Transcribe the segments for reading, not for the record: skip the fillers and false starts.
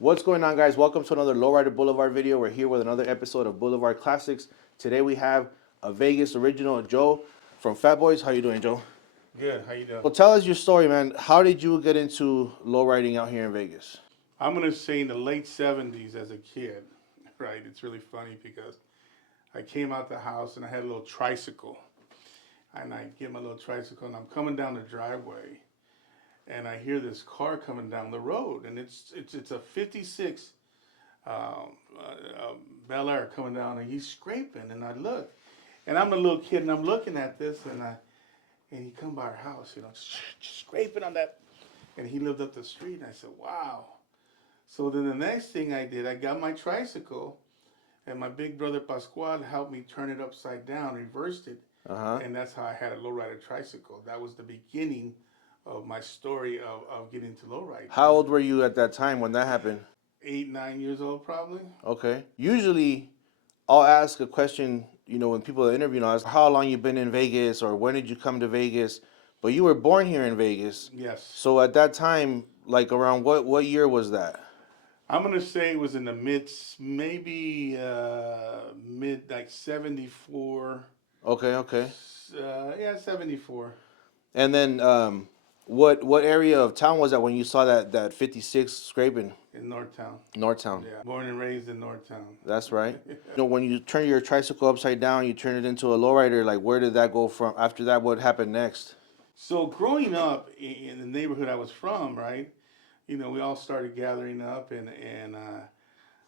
What's going on, guys? Welcome to another Lowrider Boulevard video. We're here with another episode of Boulevard Classics. Today we have a Vegas original, Joe from Fatboys. How you doing, Joe? Good. How you doing? Well, tell us your story, man. How did you get into lowriding out here in Vegas? I'm gonna say in the late '70s as a kid, right? It's really funny because I came out the house and I had a little tricycle, and I get my little tricycle and I'm coming down the driveway, and I hear this car coming down the road, and it's a '56 Bel Air coming down, and he's scraping, and I look, and I'm a little kid, and I'm looking at this, and he come by our house, just scraping on that, and he lived up the street, and I said, wow. So then the next thing I did, I got my tricycle, and my big brother Pascual helped me turn it upside down, reversed it, Uh-huh. and that's how I had a lowrider tricycle. That was the beginning of my story of getting into lowride. How old were you at that time when that happened? 8, 9 years old, probably. Okay. Usually, I'll ask a question, when people interview us, how long you been in Vegas or when did you come to Vegas? But you were born here in Vegas. Yes. So at that time, like around what year was that? I'm gonna say it was in the maybe mid like '74. Okay, okay. Yeah, '74. And then what area of town was that when you saw that 56 scraping? In Northtown. Northtown. Yeah, born and raised in Northtown. That's right. When you turn your tricycle upside down, you turn it into a lowrider. Like, where did that go from? After that, what happened next? So growing up in the neighborhood I was from, right? We all started gathering up, and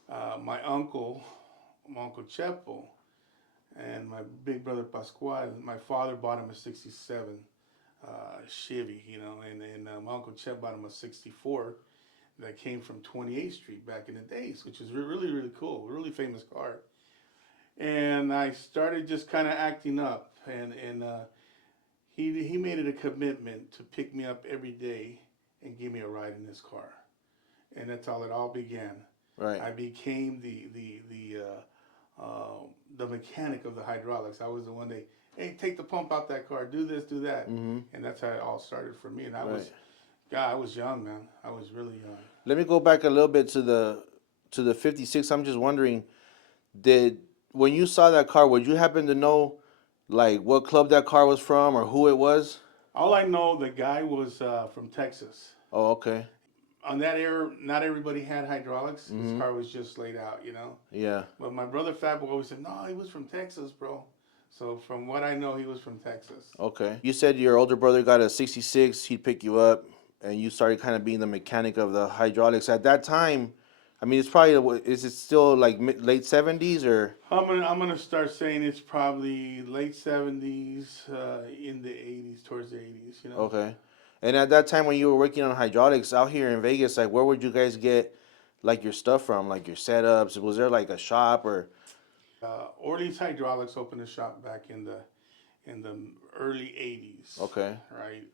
my uncle Chepo, and my big brother Pascual. My father bought him a '67 Chevy, and my uncle Chep bought him a '64 that came from 28th Street back in the days, which is really really cool, really famous car. And I started just kind of acting up, and he made it a commitment to pick me up every day and give me a ride in his car, and that's how it all began. Right. I became the mechanic of the hydraulics. I was the one that, hey, take the pump out that car, do this, do that, and that's how it all started for me. And I was young, man. I was really young. Let me go back a little bit to the 56. I'm just wondering, did when you saw that car, would you happen to know like what club that car was from or who it was? All I know, the guy was from Texas. Oh, okay. On that era, not everybody had hydraulics. His car was just laid out. Yeah. But my brother Fat always said, no, he was from Texas, bro. So from what I know, he was from Texas. Okay. You said your older brother got a 66. He'd pick you up, and you started kind of being the mechanic of the hydraulics. At that time, I mean, it's probably, is it still like late 70s or? I'm gonna start saying it's probably late '70s, in the '80s, towards the '80s. Okay. And at that time when you were working on hydraulics out here in Vegas, like where would you guys get like your stuff from, like your setups? Was there like a shop or? Orleans Hydraulics opened a shop back in the early '80s. Okay. Right.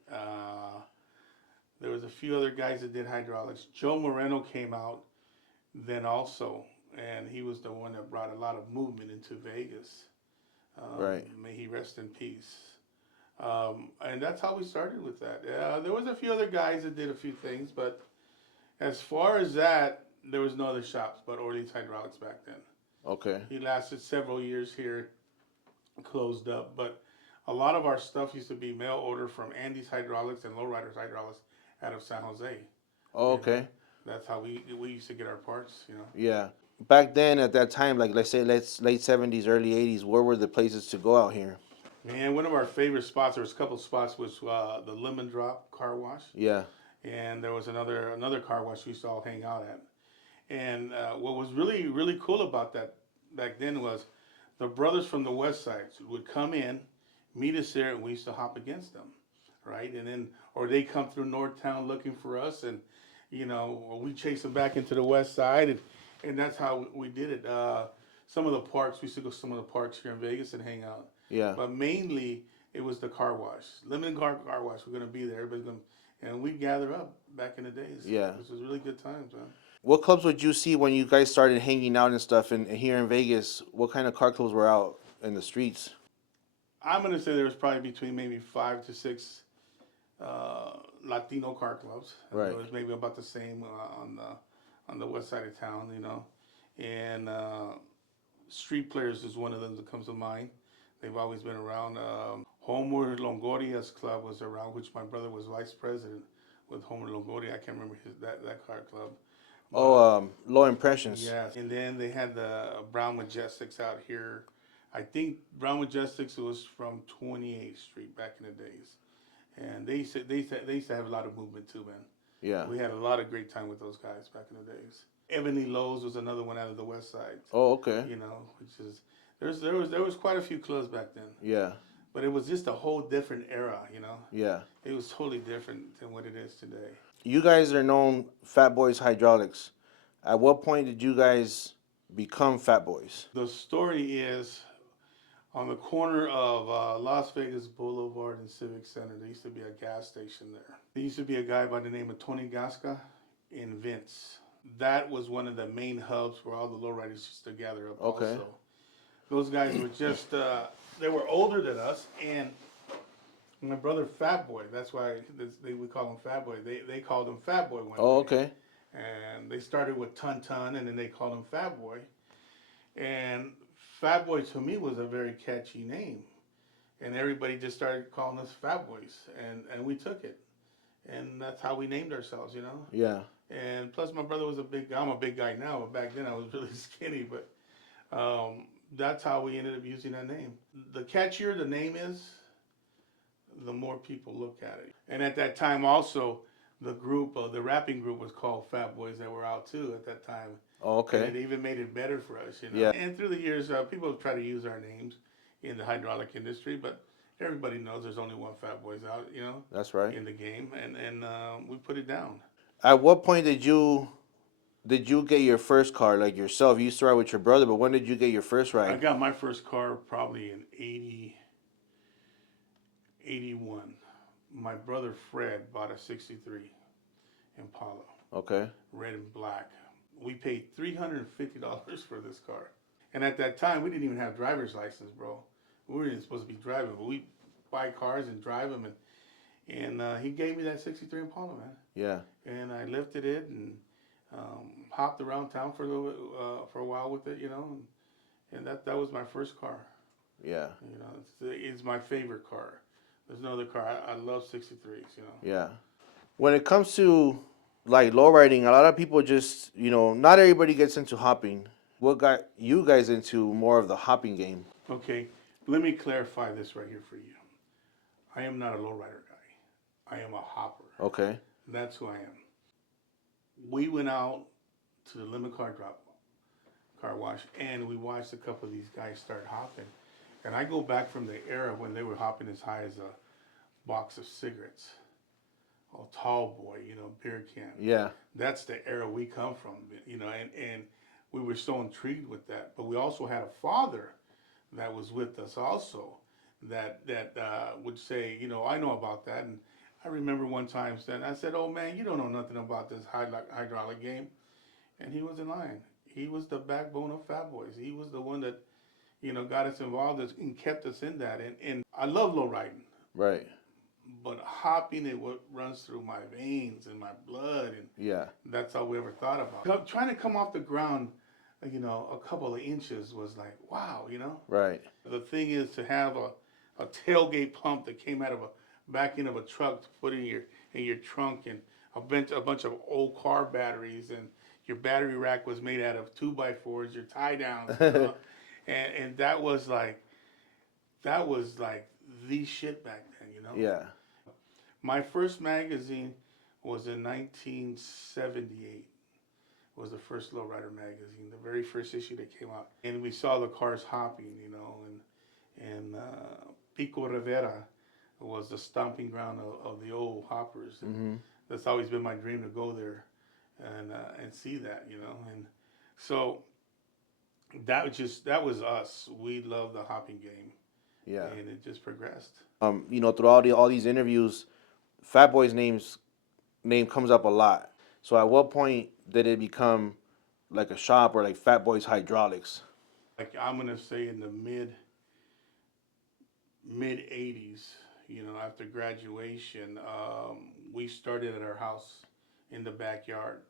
There was a few other guys that did hydraulics. Joe Moreno came out then also, and he was the one that brought a lot of movement into Vegas. Right. May he rest in peace. And that's how we started with that. There was a few other guys that did a few things, but as far as that, there was no other shops but Orleans Hydraulics back then. Okay. He lasted several years here, closed up, but a lot of our stuff used to be mail order from Andy's Hydraulics and Lowrider's Hydraulics out of San Jose. Oh, okay. That's how we used to get our parts. Yeah. Back then at that time, like let's say late 70s, early 80s, where were the places to go out here? Man, one of our favorite spots, there was a couple spots, was the Lemon Drop Car Wash. Yeah. And there was another car wash we used to all hang out at. And what was really, really cool about that back then was the brothers from the West Side would come in, meet us there, and we used to hop against them, right? And then, or they come through Northtown looking for us, and we chase them back into the West Side, and that's how we did it. Some of the parks, we used to go to some of the parks here in Vegas and hang out. Yeah. But mainly, it was the car wash, Lemon car wash. We're gonna be there. Everybody's gonna, and we gather up back in the days. Yeah. This was really good times, man. What clubs would you see when you guys started hanging out and stuff? And here in Vegas, what kind of car clubs were out in the streets? I'm gonna say there was probably between maybe 5 to 6 Latino car clubs. Right. It was maybe about the same on on the west side of town, you know, and Street Players is one of them that comes to mind. They've always been around. Homer Longoria's club was around, which my brother was vice president with Homer Longoria. I can't remember that car club, Oh, but Low Impressions. yes. And then they had the Brown Majestics out here. I think Brown Majestics was from 28th Street back in the days, and they used to have a lot of movement too, man. Yeah. We had a lot of great time with those guys back in the days. Ebony Lowe's was another one out of the West Side. Oh, okay. You know, which is there was quite a few clubs back then, Yeah. but it was just a whole different era. You know, Yeah. it was totally different than what it is today. You guys are known Fatboys Hydraulics. At what point did you guys become Fatboys? The story is on the corner of Las Vegas Boulevard and Civic Center. There used to be a gas station there. There used to be a guy by the name of Tony Gasca and Vince. That was one of the main hubs where all the lowriders used to gather up. Okay. Also, those guys were just they were older than us, and my brother Fatboy. That's why we call him Fatboy. They called him Fatboy one Oh, day, okay. and they started with Tun Tun, and then they called him Fatboy. And Fatboy to me was a very catchy name, and everybody just started calling us Fatboys, and we took it, and that's how we named ourselves, you know. Yeah. And plus, my brother was a big guy. I'm a big guy now, but back then I was really skinny. But that's how we ended up using that name. The catchier the name is, the more people look at it. And at that time, also, the rapping group was called Fat Boys that were out too at that time. Oh, And okay. it even made it better for us, you know. Yeah. And through the years, people try to use our names in the hydraulic industry, but everybody knows there's only one Fat Boys out, you know, That's right. in the game, and we put it down. At what point did you get your first car, like yourself? You used to ride with your brother, but when did you get your first I ride? got my first car probably in 81. My brother Fred bought a 63 Impala, Okay. red and black. We paid $350 for this car. And at that time, we didn't even have driver's license, bro. We weren't even supposed to be driving, but we buy cars and drive them. And he gave me that 63 Impala, man. Yeah. And I lifted it and hopped around town for a little bit, for a while with it, you know. And that was my first car. Yeah. You know, it's my favorite car. There's no other car. I love 63s, you know. Yeah. When it comes to like low riding, a lot of people just, not everybody gets into hopping. What got you guys into more of the hopping game? Okay, let me clarify this right here for you. I am not a lowrider guy. I am a hopper. Okay. That's who I am. We went out to the limit car wash, and we watched a couple of these guys start hopping. And I go back from the era when they were hopping as high as a box of cigarettes. Oh, tall boy, you know, beer can. Yeah. That's the era we come from, you know, and we were so intrigued with that. But we also had a father that was with us also that would say, you know, I know about that. And I remember one time saying, I said, oh man, you don't know nothing about this hydraulic game. And he wasn't lying. He was the backbone of Fatboys. He was the one that, you know, got us involved and kept us in that. And I love low riding. Right. But hopping, it what runs through my veins and my blood, and Yeah. that's all we ever thought about. Trying to come off the ground, you know, a couple of inches was like, wow, you know. Right. The thing is to have a tailgate pump that came out of a back end of a truck to put in your trunk, and a bunch of old car batteries, and your battery rack was made out of 2x4s, your tie downs, you know? and that was like the shit back then, you know. Yeah. My first magazine was in 1978. Was the first Lowrider magazine, the very first issue that came out, and we saw the cars hopping, you know, and Pico Rivera was the stomping ground of the old hoppers. Mm-hmm. That's always been my dream to go there and see that, you know, and so that was us. We loved the hopping game. Yeah. And it just progressed. Through all these interviews, Fat Boy's name comes up a lot. So at what point did it become like a shop or like Fat Boys Hydraulics? Like I'm gonna say in the mid '80s, you know, after graduation, we started at our house in the backyard.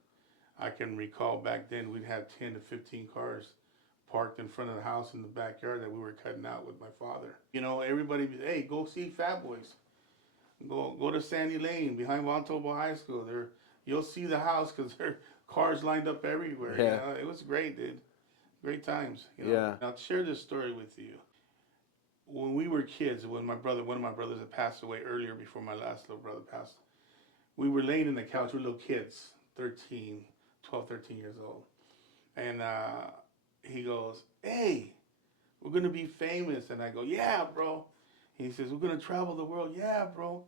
I can recall back then we'd have 10 to 15 cars parked in front of the house in the backyard that we were cutting out with my father. You know, everybody, hey, go see Fatboys. Go to Sandy Lane behind Montalvo High School. There, you'll see the house because there are cars lined up everywhere. You Yeah. know, it was great, dude. Great times. You know. Yeah. I'll share this story with you. When we were kids, when one of my brothers had passed away earlier before my last little brother passed, we were laying in the couch. We were little kids, 13, 12, 13 years old. And he goes, "Hey, we're gonna be famous." And I go, "Yeah, bro." He says, "We're gonna travel the world." "Yeah, bro."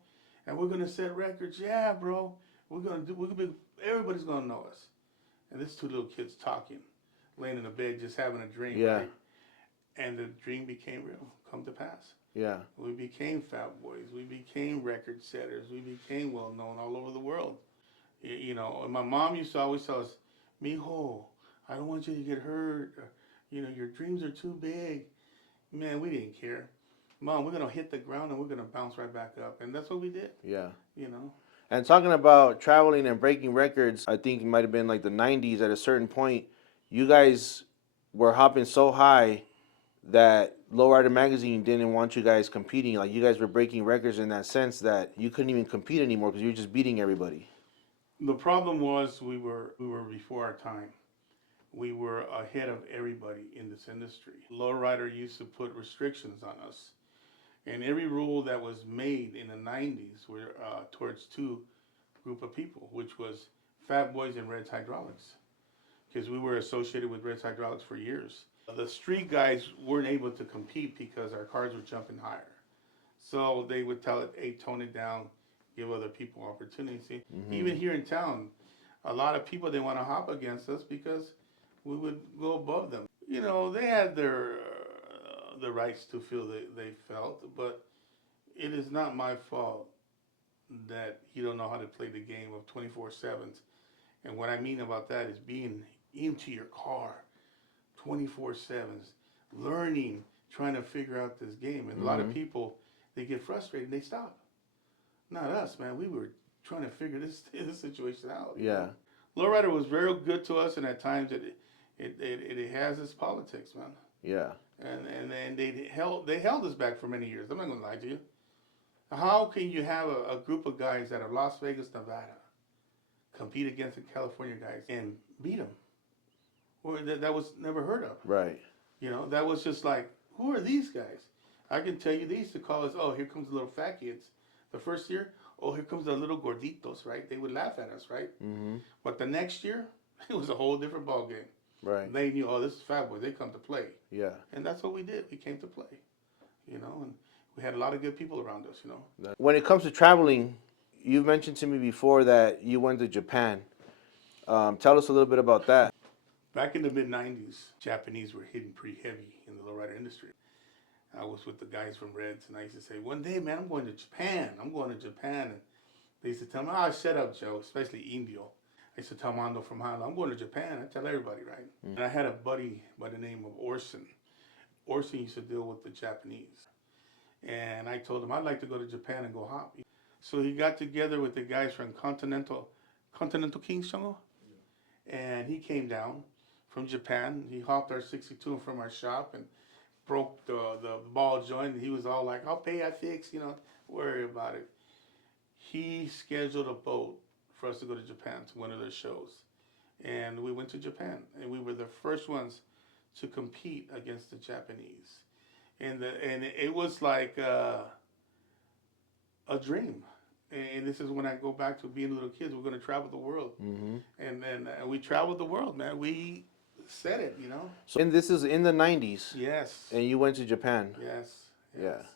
"And we're gonna set records." "Yeah, bro." We're gonna be, everybody's gonna know us. And this two little kids talking, laying in the bed, just having a dream, Yeah. right? And the dream became real, come to pass. Yeah. We became Fat Boys. We became record setters. We became well known all over the world. You know, and my mom used to always tell us, "Mijo, I don't want you to get hurt. You know, your dreams are too big." Man, we didn't care. Mom, we're gonna hit the ground and we're gonna bounce right back up, and that's what we did. Yeah. You know. And talking about traveling and breaking records, I think it might have been like the 90s at a certain point. You guys were hopping so high that Lowrider Magazine didn't want you guys competing. Like, you guys were breaking records in that sense that you couldn't even compete anymore because you were just beating everybody. The problem was we were before our time. We were ahead of everybody in this industry. Lowrider used to put restrictions on us, and every rule that was made in the '90s were towards two group of people, which was Fat Boys and Red's Hydraulics, because we were associated with Red's Hydraulics for years. The street guys weren't able to compete because our cars were jumping higher. So they would tell it, "Hey, tone it down, give other people opportunity." Mm-hmm. Even here in town, a lot of people they want to hop against us because we would go above them. You know, they had their the rights to feel they felt, but it is not my fault that you don't know how to play the game of 24/7s. And what I mean about that is being into your car 24/7s, learning, trying to figure out this game. And a lot of Mm-hmm. people, they get frustrated and they stop. Not us, man. We were trying to figure this situation out. You Yeah. know? Lowrider was very good to us, and at times it has its politics, man. Yeah. And they held us back for many years. I'm not gonna lie to you. How can you have a group of guys out of Las Vegas, Nevada, compete against the California guys and beat them? Or that was never heard of. Right. You know, that was just like, who are these guys? I can tell you, they used to call us, "Oh, here comes the little fat kids." The first year, "Oh, here comes the little gorditos," right? They would laugh at us, right? Mm-hmm. But the next year, it was a whole different ball game. Right. They knew, "Oh, this is Fat Boy. They come to play." Yeah. And that's what we did. We came to play, you know, and we had a lot of good people around us, you know. When it comes to traveling, you mentioned to me before that you went to Japan. Tell us a little bit about that. Back in the mid 90s, Japanese were hitting pretty heavy in the lowrider industry. I was with the guys from Reds, and I used to say, "One day, man, I'm going to Japan. I'm going to Japan." And they used to tell me, "Oh, shut up, Joe," especially Indio. I used to tell Mondo from Honda, "I'm going to Japan." I tell everybody, right? And I had a buddy by the name of Orson. Orson used to deal with the Japanese. And I told him, "I'd like to go to Japan and go hop." So he got together with the guys from Continental Kings, Chongo, and he came down from Japan. He hopped our 62 from our shop and broke the ball joint. And he was all like, "I'll pay, I fix, you know, worry about it." He scheduled a boat for us to go to Japan to one of their shows. And we went to Japan, and we were the first ones to compete against the Japanese. And it was like a dream. And this is when I go back to being little kids. We're going to travel the world. Mm-hmm. And then we traveled the world, man. We said it, you know. So, and this is in the 90s, Yes. and you went to Japan. Yes. Yeah. Yes.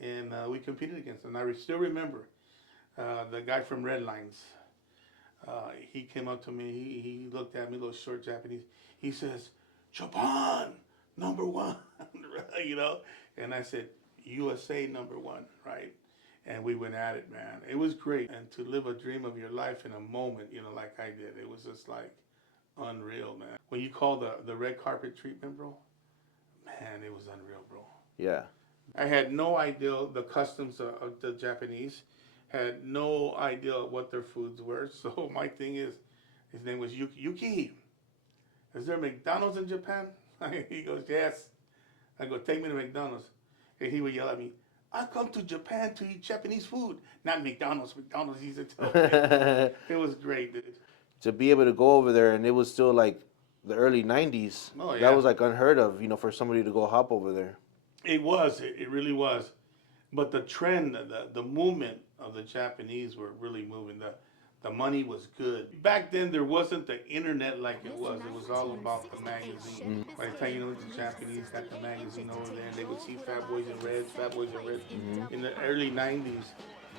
And we competed against them. I still remember the guy from Red Lines. He came up to me. He looked at me, little short Japanese. He says, "Japan, number one," you know. And I said, "USA, number one," right? And we went at it, man. It was great. And to live a dream of your life in a moment, you know, like I did, it was just like unreal, man. When you call the red carpet treatment, bro, man, it was unreal, bro. Yeah. I had no idea the customs of the Japanese, had no idea what their foods were. So my thing is, His name was Yuki. Is there McDonald's in Japan? He goes, yes. I go, take me to McDonald's. And he would yell at me, I come to Japan to eat Japanese food, not McDonald's. McDonald's, he said, To it was great, dude. be able to go over there, and it was still like the early '90s. Oh, That yeah. was like unheard of, for somebody to go hop over there. It was. It really was. But the trend, the movement of the Japanese were really moving. The money was good. Back then, there wasn't the internet like it was. It was all about the magazine. By the time the Japanese got the magazine over there, and they would see Fatboys and Reds, Fatboys and Reds. In the early '90s,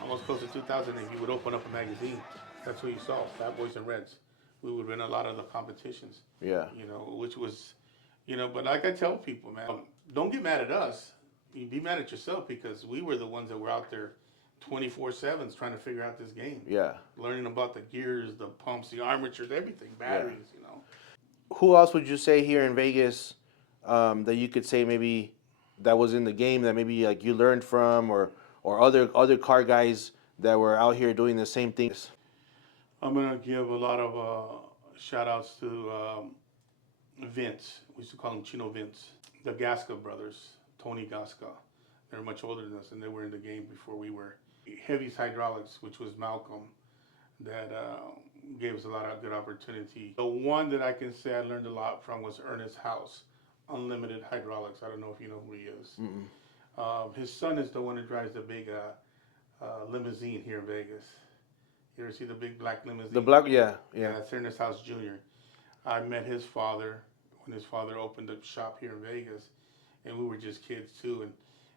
almost close to 2000, if you would open up a magazine, that's what you saw, Fatboys and Reds. We would win a lot of the competitions. Yeah. Which was, but like I tell people, man, don't get mad at us. You be mad at yourself because we were the ones that were out there 24/7 trying to figure out this game. Yeah. Learning about the gears, the pumps, the armatures, everything, batteries. Who else would you say here in Vegas that you could say maybe that was in the game that maybe like you learned from, or other car guys that were out here doing the same things? I'm going to give a lot of shout outs to Vince. We used to call him Chino Vince. The Gasca brothers, Tony Gasca. They're much older than us, and they were in the game before we were. Heavy's Hydraulics, which was Malcolm, that gave us a lot of good opportunity. The one that I can say I learned a lot from was Ernest House, Unlimited Hydraulics. I don't know if you know who he is. His son is the one who drives the big limousine here in Vegas. You ever see the big black limousine? The black, yeah. That's Ernest House Jr. I met his father when his father opened up shop here in Vegas, and we were just kids too. And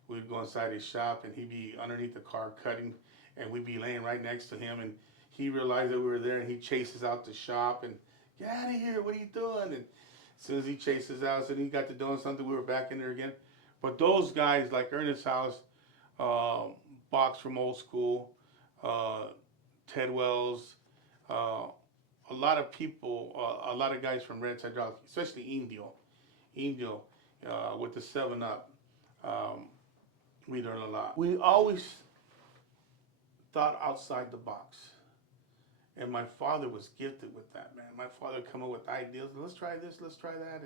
we'd go inside his shop, and he'd be underneath the car cutting, and we'd be laying right next to him. And he realized that we were there, and he chases out the shop and, get out of here! What are you doing? And as soon as he chases out, and he got to doing something, we were back in there again. But those guys like Ernest House, Box from Old School, Ted Wells, a lot of people, a lot of guys from Red Hydraulics, especially Indio, with the 7-Up, we learned a lot. We always thought outside the box. And my father was gifted with that, man. My father would come up with ideas. Let's try this, let's try that.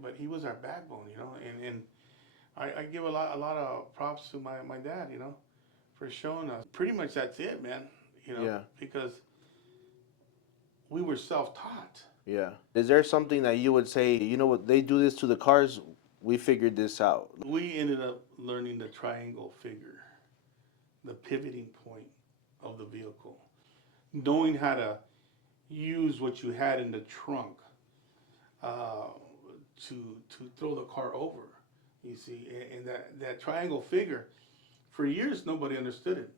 But he was our backbone, And I give a lot of props to my dad, for showing us. Pretty much that's it, man. Yeah. Because we were self-taught. Yeah. Is there something that you would say, what, they do this to the cars, we figured this out? We ended up learning the triangle figure, the pivoting point of the vehicle. Knowing how to use what you had in the trunk to throw the car over, you see. And that triangle figure, for years nobody understood it.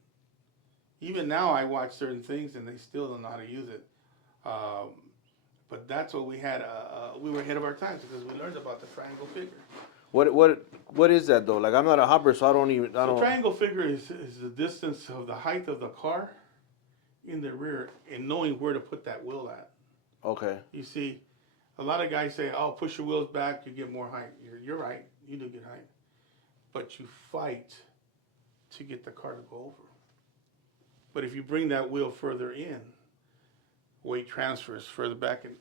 Even now I watch certain things and they still don't know how to use it. But that's what we had. We were ahead of our times because we learned about the triangle figure. What is that though? Like, I'm not a hopper, so I don't. So triangle figure is the distance of the height of the car in the rear and knowing where to put that wheel at. Okay. You see, a lot of guys say, "Oh, push your wheels back, you get more height." You're right. You do get height, but you fight to get the car to go over. But if you bring that wheel further in, weight transfers further back and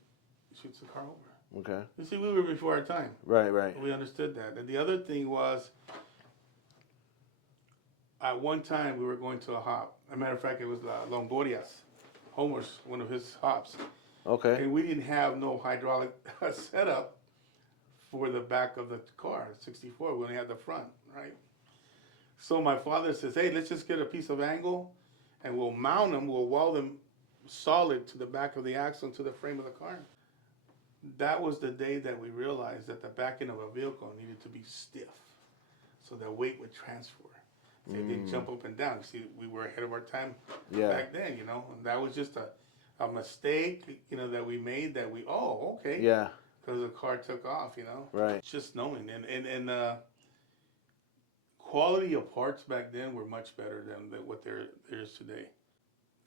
shoots the car over. Okay. You see, we were before our time. Right. We understood that. And the other thing was, at one time we were going to a hop. As a matter of fact, it was Longoria's, Homer's, one of his hops. Okay. And we didn't have no hydraulic setup for the back of the car, 64. We only had the front, right? So my father says, hey, let's just get a piece of angle and we'll mount them, we'll weld them solid to the back of the axle to the frame of the car. That was the day that we realized that the back end of a vehicle needed to be stiff so that weight would transfer. So it didn't jump up and down. See, we were ahead of our time back then, And that was just a mistake, that we made that okay. Yeah. Because the car took off, Right. Just knowing. And quality of parts back then were much better than what there is today.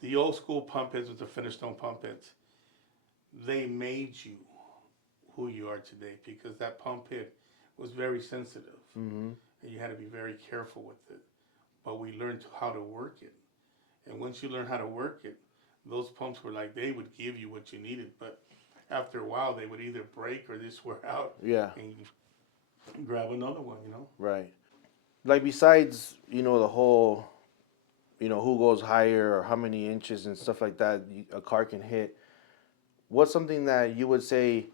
The old school pump heads with the finished stone pump heads, they made you who you are today because that pump head was very sensitive. And you had to be very careful with it. But we learned how to work it. And once you learn how to work it, those pumps were like, they would give you what you needed, but after a while they would either break or just wear out, Yeah. and you grab another one, you know. Right. Like besides, the whole, who goes higher or how many inches and stuff like that a car can hit. What's something that you would say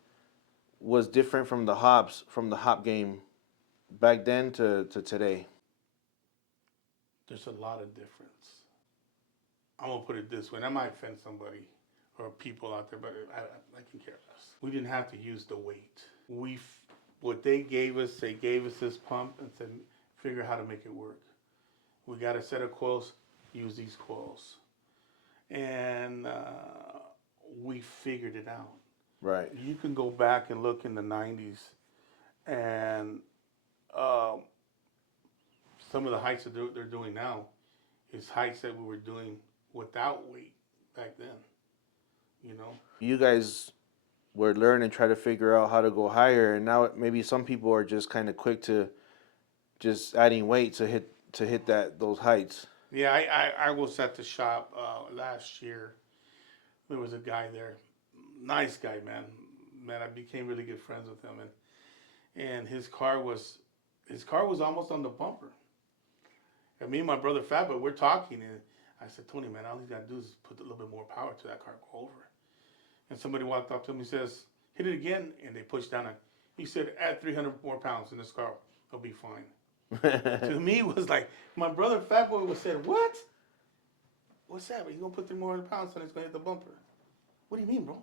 was different from the hop game back then to today? There's a lot of difference. I'm gonna put it this way, and I might offend somebody or people out there, but I can care less. We didn't have to use the weight. What they gave us this pump and said, figure how to make it work. We got a set of coils, use these coils, and we figured it out. Right. You can go back and look in the '90s, and uh, some of the heights that they're doing now is heights that we were doing without weight back then. You know. You guys were learning, try to figure out how to go higher, and now maybe some people are just kind of quick to just adding weight to hit those heights. Yeah, I was at the shop last year. There was a guy there, nice guy, man. Man, I became really good friends with him, and his car was almost on the bumper. And me and my brother Fatboy, we're talking, and I said, Tony, man, all he's got to do is put a little bit more power to that car, go over. And somebody walked up to him, he says, hit it again, and they pushed down. He said, add 300 more pounds in this car, it'll be fine. To me, it was like, my brother Fatboy was said, what? What's that? You gonna put 300 more pounds and it's gonna hit the bumper? What do you mean, bro?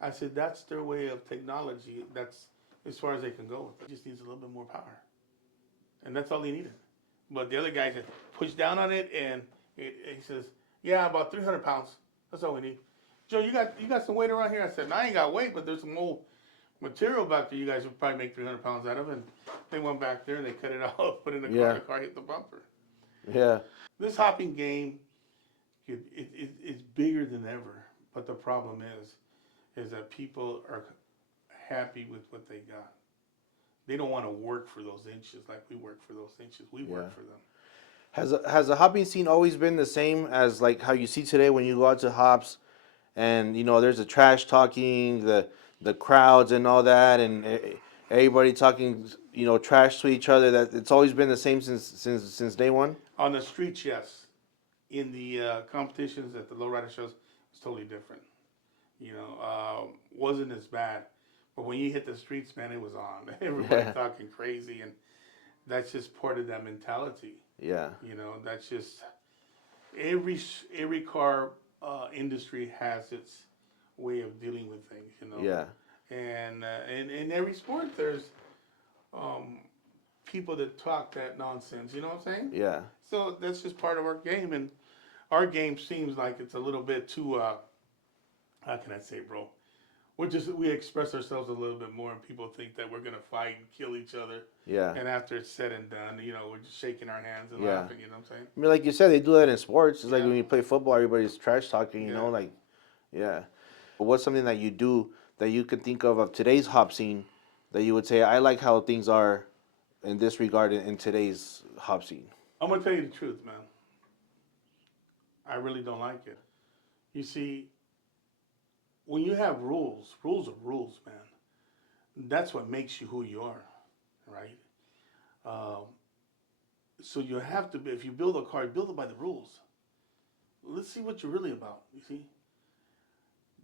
I said, that's their way of technology. That's as far as they can go. It just needs a little bit more power. And that's all he needed. But the other guy just pushed down on it, and he says, yeah, about 300 pounds. That's all we need. Joe, you got some weight around here? I said, no, I ain't got weight, but there's some old material back there you guys would probably make 300 pounds out of. And they went back there, and they cut it out, put it in the car, Yeah. the car hit the bumper. Yeah. This hopping game, it's bigger than ever. But the problem is that people are happy with what they got. They don't want to work for those inches like we work for those inches. We Yeah. work for them. Has the hopping scene always been the same as like how you see today when you go out to hops, and there's the trash talking, the crowds and all that, and everybody talking trash to each other? That it's always been the same since day one. On the streets, yes. In the competitions at the lowrider shows, it's totally different. Wasn't as bad. But when you hit the streets, man, it was on. Everybody Yeah. talking crazy, and that's just part of that mentality. Yeah. That's just every car industry has its way of dealing with things. Yeah. And in every sport, there's um, people that talk that nonsense. You know what I'm saying? Yeah. So that's just part of our game, and our game seems like it's a little bit too. How can I say, bro? We express ourselves a little bit more, and people think that we're gonna fight and kill each other. Yeah. And after it's said and done, we're just shaking our hands and Yeah. laughing. You know what I'm saying? I mean, like you said, they do that in sports. It's like Yeah. when you play football, everybody's trash talking. Yeah. Like, yeah. But what's something that you do that you can think of today's hop scene that you would say, I like how things are in this regard in today's hop scene? I'm gonna tell you the truth, man. I really don't like it. You see, when you have rules are rules, man. That's what makes you who you are, right? Um, so you have to. If you build a car, build it by the rules. Let's see what you're really about. You see,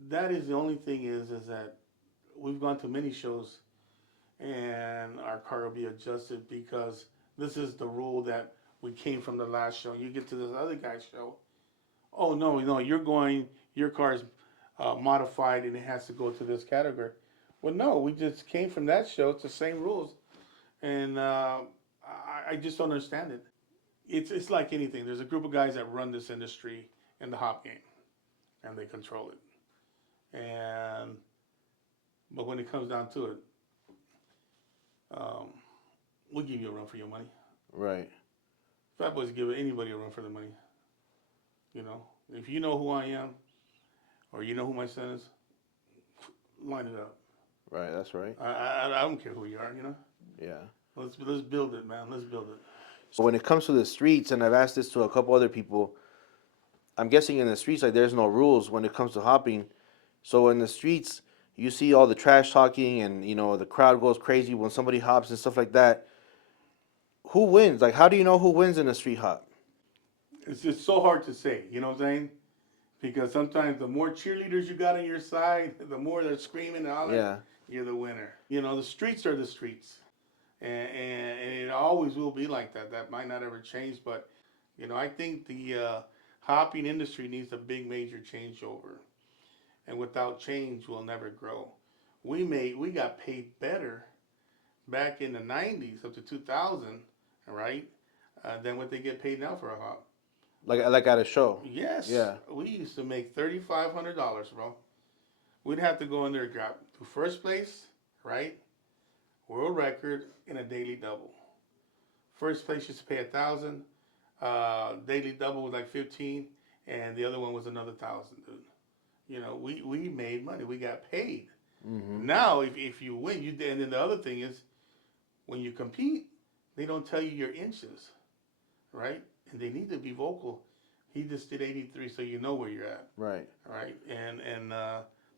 that is the only thing is that we've gone to many shows, and our car will be adjusted because this is the rule that we came from the last show. You get to this other guy's show. Oh no, your car is modified and it has to go to this category. Well, no, we just came from that show. It's the same rules, and I just don't understand it. It's like anything. There's a group of guys that run this industry in the hop game, and they control it. But when it comes down to it, um, we'll give you a run for your money. Right. Fat Boys give anybody a run for their money. If you know who I am, or you know who my son is, line it up. Right. That's right. I don't care who you are. Yeah. Let's build it, man. Let's build it. So when it comes to the streets, and I've asked this to a couple other people, I'm guessing in the streets, like there's no rules when it comes to hopping. So in the streets, you see all the trash talking, and the crowd goes crazy when somebody hops and stuff like that. Who wins? Like, how do you know who wins in a street hop? It's just so hard to say. You know what I'm saying? Because sometimes the more cheerleaders you got on your side, the more they're screaming and hollering, Yeah, you're the winner. The streets are the streets, and it always will be like that. That might not ever change, but I think the hopping industry needs a big major changeover, and without change, we'll never grow. We got paid better back in the '90s up to 2000, right, than what they get paid now for a hop. like at a show. Yes, Yeah, we used to make $3,500, bro. We'd have to go in there and grab to first place, right? World record in a daily double. First place used to pay 1,000. Daily double was like 15, and the other one was another 1,000, dude. We made money. We got paid. hmm, Now, if you win, and then the other thing is when you compete, they don't tell you your inches, right? And they need to be vocal. He just did 83, so you know where you're at, right. right? And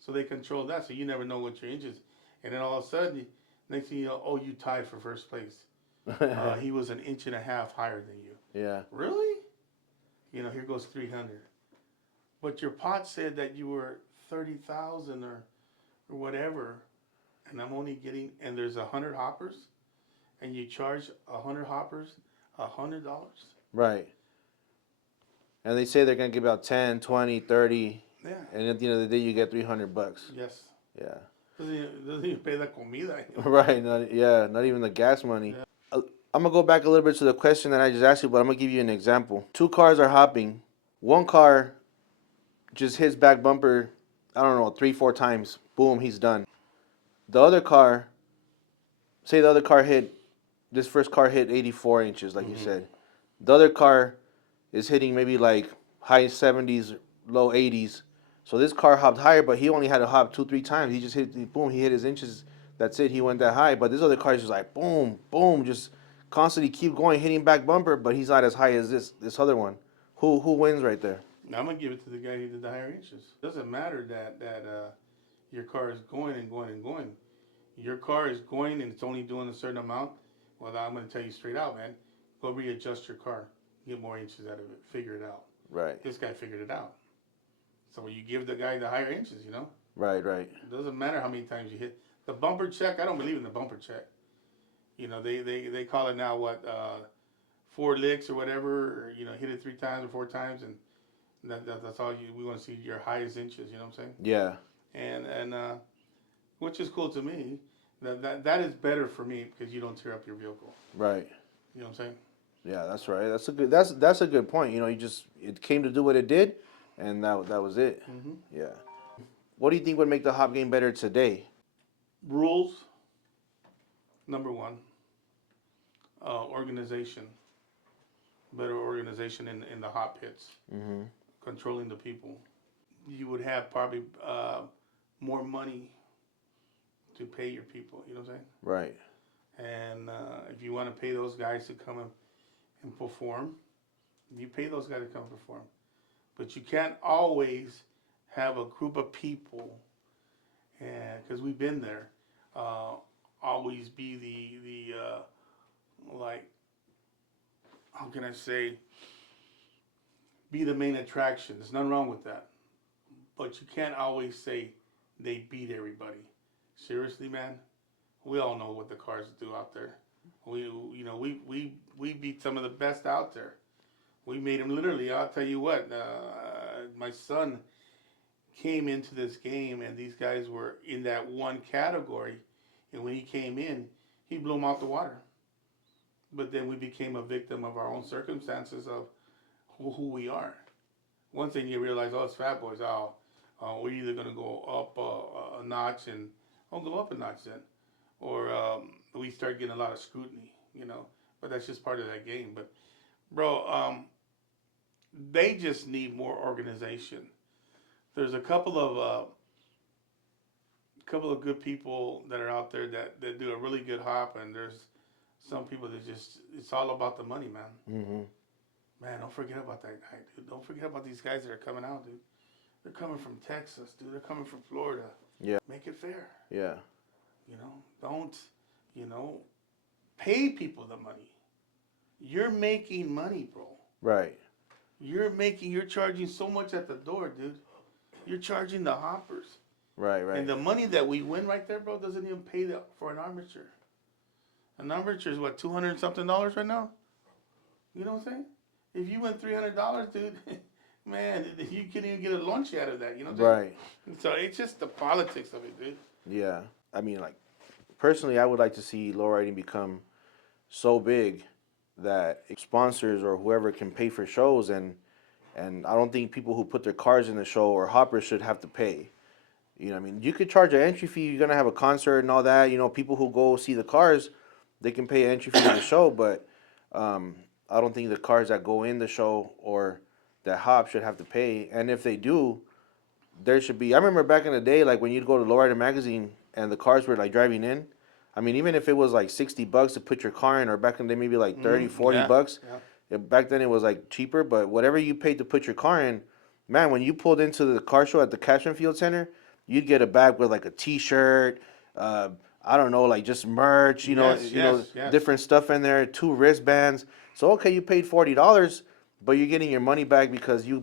so they control that, so you never know what your inches. And then all of a sudden, next thing you know, oh, you tied for first place. He was an inch and a half higher than you. Yeah, Really? Here goes 300. But your pot said that you were 30,000 or whatever, and I'm only getting, and there's 100 hoppers, and you charge 100 hoppers $100. right. And they say they're gonna give out 10, 20, 30, Yeah. and at the end of the day, you get $300. Yes. Yeah, Doesn't even pay the comida. right. Not even the gas money. Yeah. I'm gonna go back a little bit to the question that I just asked you, but I'm gonna give you an example. Two cars are hopping. One car just hits back bumper, I don't know, 3, 4 times. Boom, he's done. The other car, say the other car hit, this first car hit 84 inches, like you Mm-hmm. said. The other car is hitting maybe like high 70s, low 80s. So this car hopped higher, but he only had to hop 2, 3 times. He just hit, boom, he hit his inches. That's it. He went that high. But this other car is just like boom, boom, just constantly keep going, hitting back bumper. But he's not as high as this other one. Who wins right there? I'm gonna give it to the guy who did the higher inches. Doesn't matter that your car is going and going and going. Your car is going and it's only doing a certain amount. Well, I'm gonna tell you straight out, man. Go readjust your car. Get more inches out of it. Figure it out. Right, This guy figured it out. So you give the guy the higher inches. right. It doesn't matter how many times you hit the bumper check. I don't believe in the bumper check. They call it now what 4 licks or whatever. Or, hit it 3 times or 4 times, and that's all we want to see your highest inches. You know what I'm saying? Yeah, And which is cool to me. That is better for me because you don't tear up your vehicle. right. You know what I'm saying? Yeah, that's right. That's a good point. It came to do what it did, and that was it. Mm-hmm. Yeah. What do you think would make the hop game better today? Rules number one. Organization. Better organization in the hot pits. Mm-hmm. Controlling the people. You would have probably more money to pay your people. You know what I'm saying? Right. And if you want to pay those guys to come and perform, you pay those guys to come perform. But you can't always have a group of people, and because we've been there, uh, always be the like, how can I say, be the main attraction. There's nothing wrong with that, but you can't always say they beat everybody. Seriously, man, we all know what the cars do out there. We beat some of the best out there. We made them literally. I'll tell you what. My son came into this game, and these guys were in that one category. And when he came in, he blew them out the water. But then we became a victim of our own circumstances of who we are. Once then you realize, oh, it's Fatboys. We're either gonna go up a notch and I'll go up a notch then, or we start getting a lot of scrutiny. But that's just part of that game. But bro, they just need more organization. There's a couple of good people that are out there that do a really good hop, and there's some people that just it's all about the money, man. Mm-hmm. Man, don't forget about that guy, dude. Don't forget about these guys that are coming out, dude. They're coming from Texas, dude. They're coming from Florida. Yeah. Make it fair. Yeah. Don't, you know, pay people the money. You're making money, bro. Right. You're charging so much at the door, dude. You're charging the hoppers. Right. And Right. the money that we win right there, bro, doesn't even pay for an armature. An armature is what, $200 something right now? You know what I'm saying? If you win $300, dude, man, you can't even get a lunch out of that. You know what I'm Right. saying? So it's just the politics of it, dude. Yeah. I mean, like, personally, I would like to see lowriding become so big that sponsors or whoever can pay for shows, and I don't think people who put their cars in the show or hoppers should have to pay. You know, what I mean, you could charge an entry fee. You're gonna have a concert and all that. You know, people who go see the cars, they can pay an entry fee to the show, but um, I don't think the cars that go in the show or that hop should have to pay. And if they do, there should be. I remember back in the day, like when you'd go to Lowrider magazine and the cars were like driving in. I mean, even if it was like $60 to put your car in, or back in the day maybe like 30, Mm, 40 yeah, bucks. yeah. Back then it was like cheaper, but whatever you paid to put your car in, man, when you pulled into the car show at the Cashman Field Center, you'd get a bag with like a T-shirt, uh, I don't know, like just merch, Yes, yes, yes. different stuff in there, two wristbands. So okay, you paid $40, but you're getting your money back because you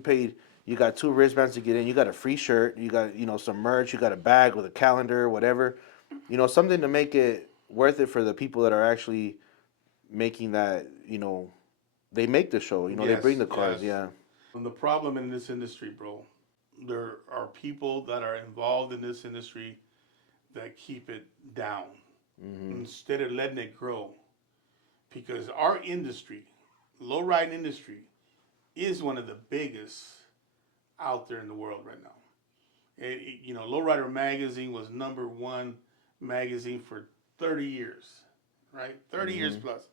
got two wristbands to get in, you got a free shirt, you got some merch, you got a bag with a calendar, whatever, something to make it worth it for the people that are actually making that, they make the show, they bring Yes, the cars, yes. yeah. The problem in this industry, bro, there are people that are involved in this industry that keep it down Hmm. instead of letting it grow. Because our industry, low ride industry, is one of the biggest out there in the world right now. Lowrider magazine was number one magazine for 30 years, right? 30 years Hmm. plus.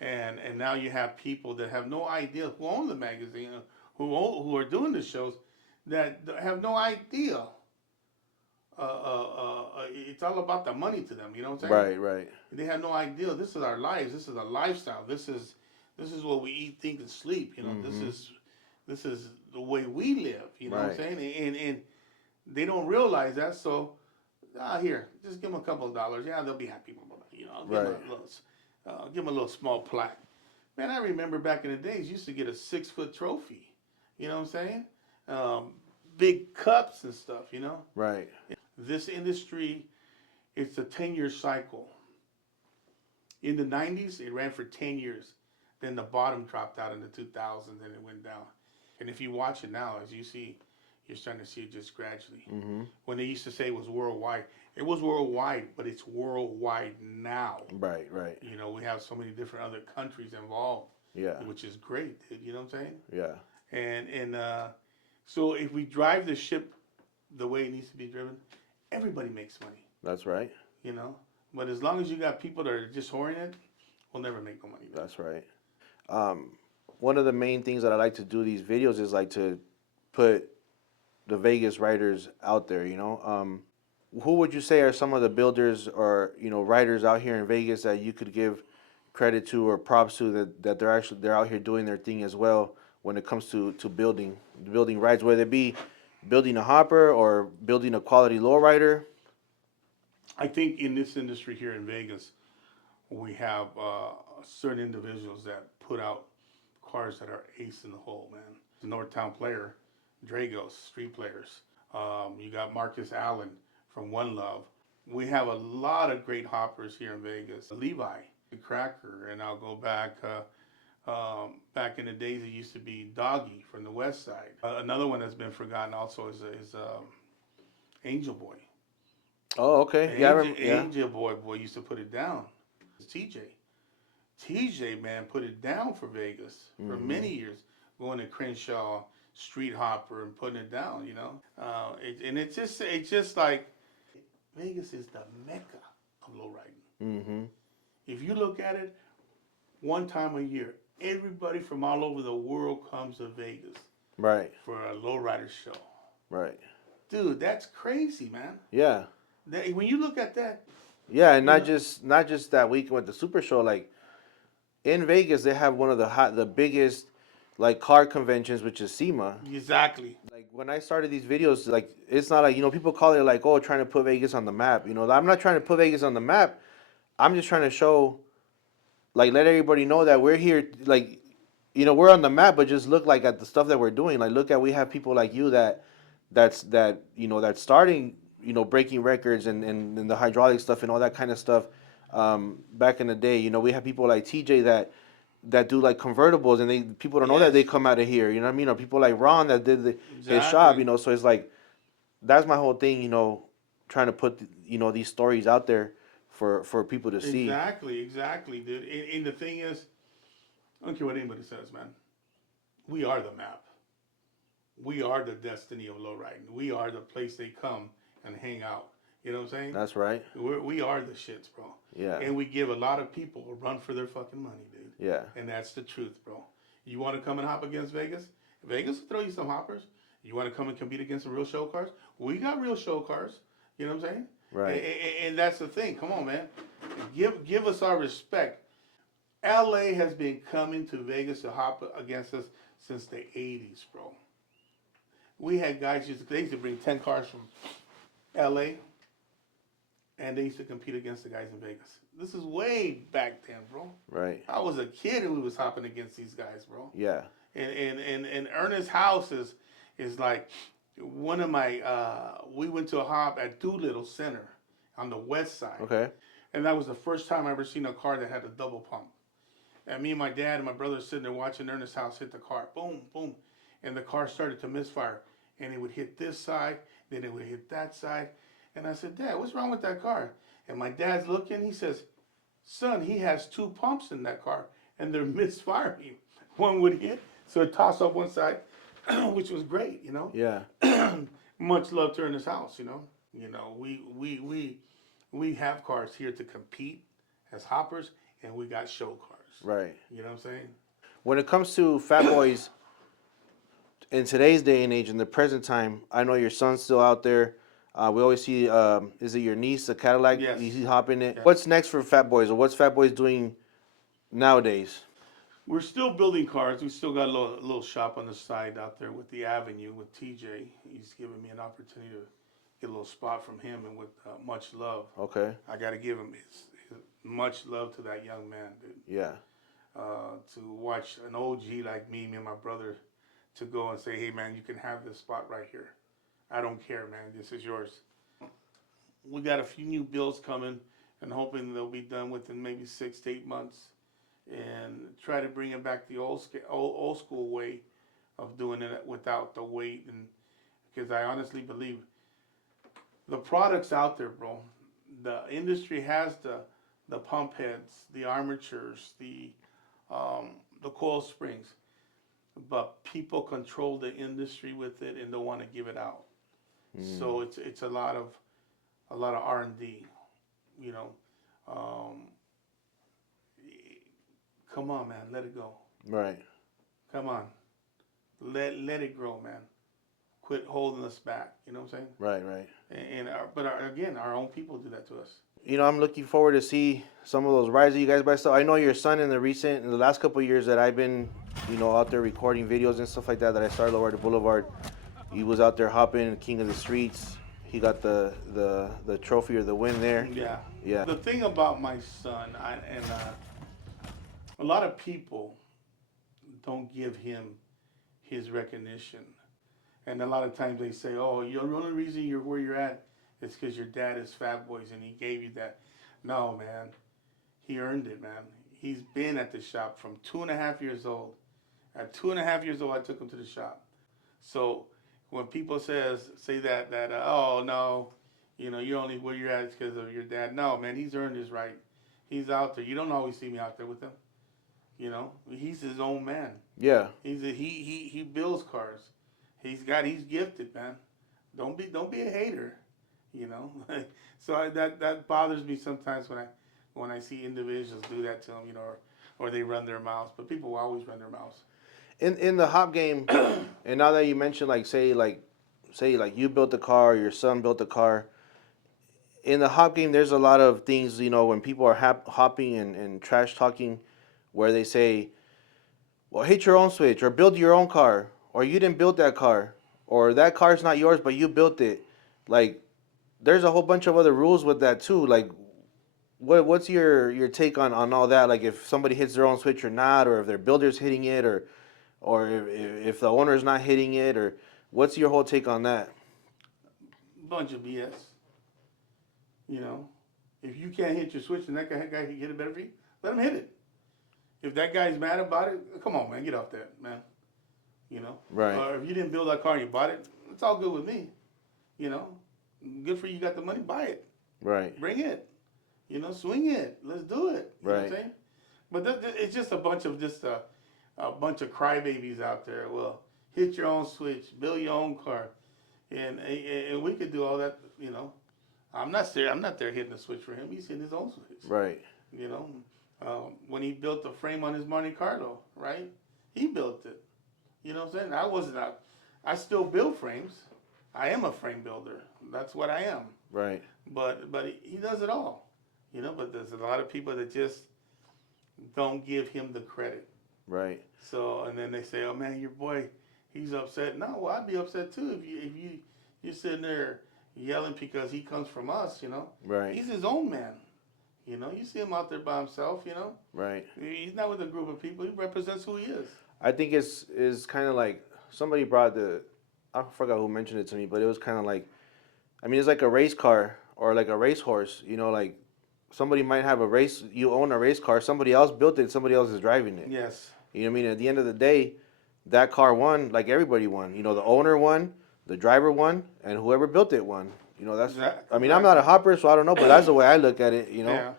And now you have people that have no idea who own the magazine, who are doing the shows, that have no idea. It's all about the money to them. You know what I'm saying? Right, right. They have no idea. This is our lives. This is a lifestyle. This is what we eat, think, and sleep. Hmm. This is the way we live. You know what I'm Right, saying? And they don't realize that. So here, just give them a couple of dollars. Yeah, they'll be happy. right. Give them a little small plaque. Man, I remember back in the days, you used to get a 6 foot trophy. You know what I'm saying? Um, Big cups and stuff. Right. This industry, it's a 10-year cycle. In the 90s, it ran for 10 years. Then the bottom dropped out in the 2000s and it went down. And if you watch it now, as you see, you're starting to see it just gradually. Hmm. When they used to say it was worldwide, it was worldwide, but it's worldwide now. Right, right. We have so many different other countries involved, Yeah, which is great. You know what I'm saying? yeah. And so if we drive the ship the way it needs to be driven, everybody makes money. That's right. You know, but as long as you got people that are just whoring it, we'll never make no money. That's right. Um, One of the main things that I like to do these videos is like to put the Vegas riders out there. Who would you say are some of the builders or riders out here in Vegas that you could give credit to or props to that they're out here doing their thing as well when it comes to building rides, whether it be building a hopper or building a quality lowrider. I think in this industry here in Vegas, we have certain individuals that put out cars that are ace in the hole, man. The Northtown player, Dragos, street players. You got Marcus Allen from One Love. We have a lot of great hoppers here in Vegas. Levi, the Cracker, and I'll go back. Back in the days, it used to be Doggy from the West Side. Another one that's been forgotten also is Angel Boy. Oh, okay. Yeah, I remember. Yeah. Angel Boy used to put it down. TJ. TJ, man, put it down for Vegas for Hmm. many years, going to Crenshaw, Street Hopper, and putting it down. And it's just like Vegas is the Mecca of lowriding. Hmm. If you look at it, one time a year, everybody from all over the world comes to Vegas Right. for a lowrider show. Right. Dude, that's crazy, man. Yeah. When you look at that, Yeah, and you know, not just that weekend with the Super Show. Like in Vegas, they have one of the biggest like car conventions, which is SEMA. Exactly. Like when I started these videos, like it's not like people call it like, oh, trying to put Vegas on the map. I'm not trying to put Vegas on the map. I'm just trying to show, like, let everybody know that we're here. Like, we're on the map, but just look like at the stuff that we're doing. Like, look at we have people like you that's starting, breaking records and the hydraulic stuff and all that kind of stuff. Back in the day, we have people like TJ that do like convertibles, and people don't know that they Yes. come out of here. You know what I mean? Or people like Ron that did his shop. Exactly. So it's like that's my whole thing. Trying to put these stories out there for people to see. Exactly. Exactly, dude. And the thing is, I don't care what anybody says, man. We are the map. We are the destiny of lowriding. We are the place they come and hang out. You know what I'm saying? That's right. We are the shits, bro. Yeah. And we give a lot of people a run for their fucking money, dude. Yeah. And that's the truth, bro. You want to come and hop against Vegas? Vegas will throw you some hoppers. You want to come and compete against some real show cars? We got real show cars. You know what I'm saying? Right. And that's the thing. Come on, man. Give us our respect. LA has been coming to Vegas to hop against us since the 80s, bro. We had guys they used to bring 10 cars from LA and they used to compete against the guys in Vegas. This is way back then, bro. Right. I was a kid and we was hopping against these guys, bro. Yeah. And Ernest House is like one of my we went to a hop at Doolittle Center on the west side. Okay. And that was the first time I ever seen a car that had a double pump. And me and my dad and my brother sitting there watching Ernest House hit the car. Boom, boom. And the car started to misfire. And it would hit this side, then it would hit that side. And I said, Dad, what's wrong with that car? And my dad's looking, he says, son, he has two pumps in that car and they're misfiring. One would hit, so it tossed off one side, which was great, Yeah. Much love to Ernest House, we have cars here to compete as hoppers, and we got show cars. Right. You know what I'm saying? When it comes to Fatboys in today's day and age, in the present time, I know your son's still out there. We always see, is it your niece, the Cadillac? Yes. He's hopping it. Yes. What's next for Fatboys, or what's Fatboys doing nowadays? We're still building cars. We still got a little shop on the side out there with the Avenue with TJ. He's given me an opportunity to get a little spot from him, and with much love. Okay. I got to give him his much love to that young man, dude. Yeah. To watch an OG like me and my brother, to go and say, hey, man, you can have this spot right here. I don't care, man. This is yours. We got a few new builds coming and hoping they'll be done within maybe 6 to 8 months, and try to bring it back the old school way of doing it without the weight. And because I honestly believe the product's out there, bro. The industry has the pump heads, the armatures, the coil springs, but people control the industry with it and don't want to give it out. So it's a lot of R&D, you know. Um, come on, man, let it go. Right. Come on, let it grow, man. Quit holding us back. You know what I'm saying? Right. Right. Again, our own people do that to us. I'm looking forward to see some of those rides that you guys buy stuff. I know your son in the last couple of years that I've been, out there recording videos and stuff like that. That I started Lowrider Boulevard. He was out there hopping, king of the streets. He got the trophy or the win there. Yeah. Yeah. The thing about my son, a lot of people don't give him his recognition, and a lot of times they say, "Oh, the only reason you're where you're at is because your dad is Fatboys and he gave you that." No, man, he earned it, man. He's been at the shop from 2.5 years old. At 2.5 years old, I took him to the shop. So when people say that oh no, you're only where you're at because of your dad. No, man, he's earned his right. He's out there. You don't always see me out there with him. He's his own man. Yeah. He builds cars. He's gifted, man. Don't be a hater. So that bothers me sometimes when I see individuals do that to them, or they run their mouths. But people will always run their mouths. In the hop game, and now that you mentioned, say you built the car, your son built the car. In the hop game, there's a lot of things, when people are hopping and trash talking, where they say, well, hit your own switch or build your own car, or you didn't build that car, or that car's not yours but you built it. Like, there's a whole bunch of other rules with that too. Like, what's your take on all that? Like, if somebody hits their own switch or not, or if their builder's hitting it, or if the owner's not hitting it, or what's your whole take on that? Bunch of BS. You know, if you can't hit your switch and that guy can get it better for you, let him hit it. If that guy's mad about it, come on, man, get off that, man. You know, Right, or if you didn't build that car and you bought it, it's all good with me. You know, good for you. You got the money, buy it, right, bring it. You know, swing it. Let's do it. You know what I'm right, saying? But it's just a bunch of a bunch of crybabies out there. Well, hit your own switch, build your own car, and we could do all that. You know, I'm not there hitting the switch for him. He's hitting his own switch. right, You know, when he built the frame on his Monte Carlo, right? He built it. You know what I'm saying? I wasn't. I still build frames. I am a frame builder. That's what I am. right, But he does it all. You know. But there's a lot of people that just don't give him the credit. right, So and then they say, "Oh man, your boy, he's upset." No, well, I'd be upset too if you're sitting there yelling because he comes from us. You know, right, he's his own man. You know, you see him out there by himself. You know, right. he's not with a group of people. He represents who he is. I think it's is kind of like somebody brought the, I forgot who mentioned it to me, but it was kind of like, I mean, it's like a race car or like a race horse. You know, like somebody might have a race. You own a race car. Somebody else built it. Somebody else is driving it. Yes, You know what I mean? At the end of the day, that car won. Like everybody won. You know, the owner won, the driver won, and whoever built it won. You know, that's. I mean, I'm not a exactly. hopper, so I don't know, but that's the way I look at it. You know,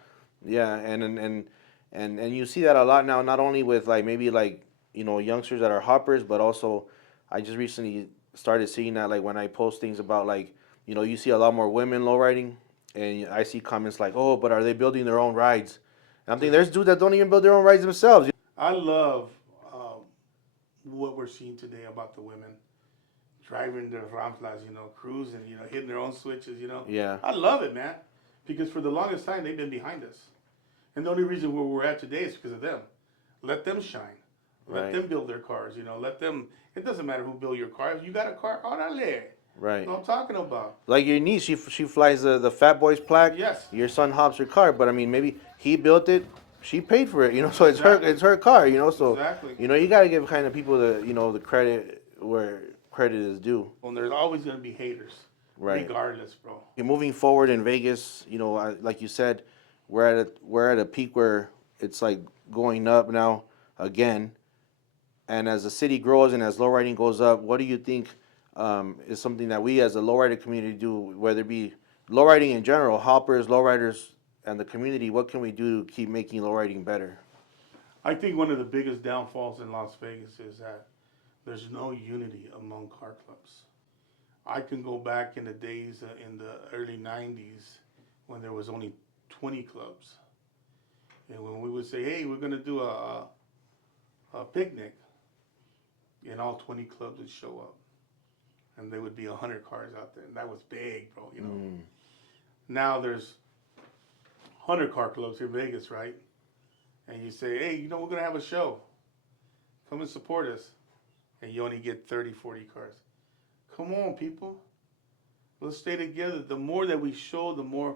Yeah, yeah, and you see that a lot now. Not only with like maybe like youngsters that are hoppers, but also I just recently started seeing that like when I post things about like you see a lot more women low riding, and I see comments like, oh, but are they building their own rides? And I'm thinking there's dudes that don't even build their own rides themselves. I love what we're seeing today about the women driving their ramplas, cruising, hitting their own switches, Yeah, I love it, man. Because for the longest time, they've been behind us. And the only reason where we're at today is because of them. Let them shine. Let right, them build their cars, let them, it doesn't matter who built your car. If you got a car, orale. right. What I'm talking about. Like your niece, she flies the Fatboys plaque. Yes, Your son hops her car, but I mean maybe he built it, she paid for it. So exactly. it's her car. So Exactly. you gotta give kind of people the credit where credit is due. Well, there's always going to be haters, Right. regardless, bro. Okay, moving forward in Vegas, like you said, we're at a peak where it's like going up now again. And as the city grows and as lowriding goes up, what do you think is something that we as a lowrider community do, whether it be lowriding in general, hoppers, lowriders, and the community? What can we do to keep making lowriding better? I think one of the biggest downfalls in Las Vegas is that there's no unity among car clubs. I can go back in the days in the early 90s when there was only 20 clubs. And when we would say, hey, we're going to do a picnic, and all 20 clubs would show up. And there would be 100 cars out there. And that was big, bro. Mm, Now there's 100 car clubs here in Vegas, right? And you say, hey, we're going to have a show. Come and support us. And you only get 30, 40 cars. Come on, people. Let's stay together. The more that we show, the more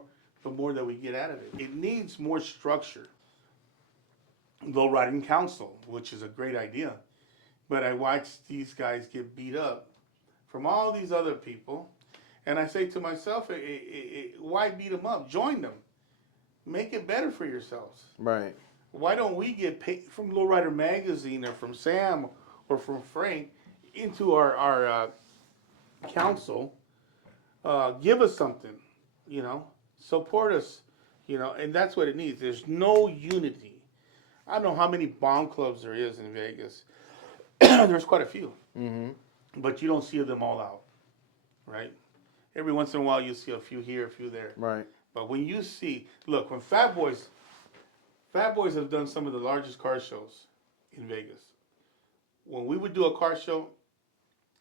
that we get out of it. It needs more structure. Low Riding Council, which is a great idea. But I watch these guys get beat up from all these other people. And I say to myself, why beat them up? Join them. Make it better for yourselves. right, Why don't we get paid from Lowrider Magazine or from Sam or from Frank into our council? Give us something, support us, and that's what it needs. There's no unity. I don't know how many bomb clubs there is in Vegas. There's quite a few, mm-hmm, but you don't see them all out, right? Every once in a while you see a few here, a few there. right, But when you see, look, when Fat Boys have done some of the largest car shows in Vegas. When we would do a car show,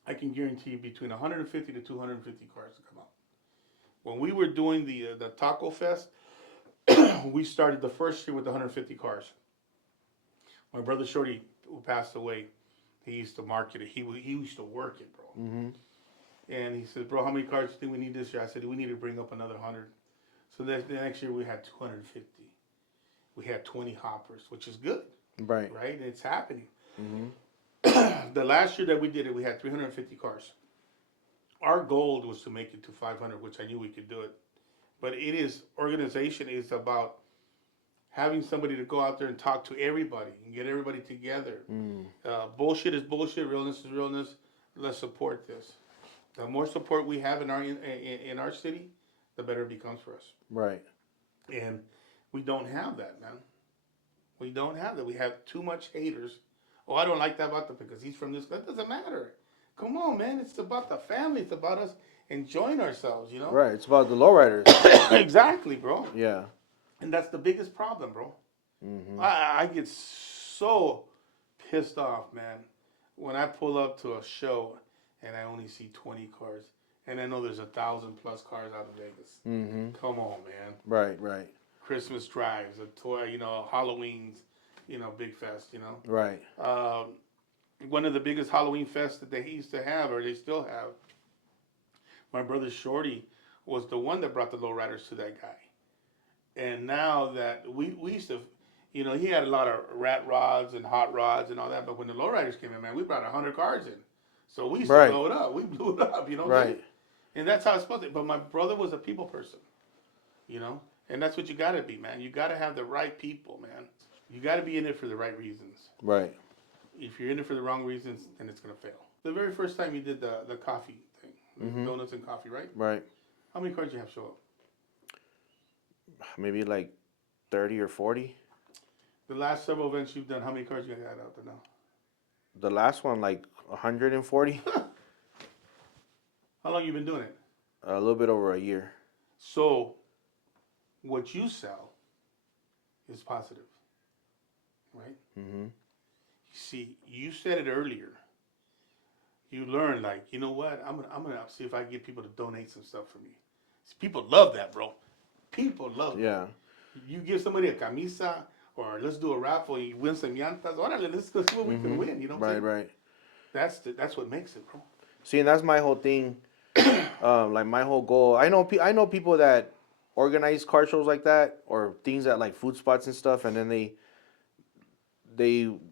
I can guarantee you between 150 to 250 cars to come out. When we were doing the Taco Fest, we started the first year with 150 cars. My brother Shorty who passed away, he used to market it. He used to work it, bro. Mm-hmm. And he said, bro, how many cars do you think we need this year? I said, we need to bring up another 100. So the next year we had 250. We had 20 hoppers, which is good, Right. right? It's happening. Mm-hmm. The last year that we did it, we had 350 cars. Our goal was to make it to 500, which I knew we could do it. But it is organization is about having somebody to go out there and talk to everybody and get everybody together. Mm. Bullshit is bullshit. Realness is realness. Let's support this. The more support we have in our city, the better it becomes for us. Right. And we don't have that, man. We don't have that. We have too much haters. Oh, I don't like that about the because he's from this. That doesn't matter. Come on, man. It's about the family. It's about us enjoying ourselves. You know. Right. It's about the lowriders. Exactly, bro. Yeah. And that's the biggest problem, bro. Mm-hmm. I get so pissed off, man, when I pull up to a show and I only see 20 cars, and I know there's 1,000+ cars out of Vegas. Mm-hmm. Come on, man. Right. Right. Christmas drives, a toy, Halloween's, big fest, Right. One of the biggest Halloween fests that they used to have, or they still have, my brother Shorty was the one that brought the lowriders to that guy. And now that we used to, he had a lot of rat rods and hot rods and all that, but when the lowriders came in, man, we brought 100 cars in. So we used to blow it up. We blew it up, Right. And that's how it's supposed to be. But my brother was a people person, And that's what you got to be, man. You got to have the right people, man. You got to be in it for the right reasons. Right. If you're in it for the wrong reasons, then it's going to fail. The very first time you did the coffee thing, Mm-hmm. donuts and coffee, right? Right. How many cars did you have show up? Maybe like 30 or 40. The last several events you've done, how many cars you got out there now? The last one, like 140. How long you been doing it? A little bit over a year. So, what you sell is positive, right? Mm-hmm. See, you said it earlier. You learn, like, you know what? I'm gonna see if I can get people to donate some stuff for me. See, people love that, bro. People love that. Yeah. You give somebody a camisa, or let's do a raffle. You win some llantas. Órale, let's go see what we can win. You know what I'm saying? Right. That's what makes it, bro. See, and that's my whole thing. Like my whole goal. I know people that organize car shows like that, or things at like food spots and stuff, and then they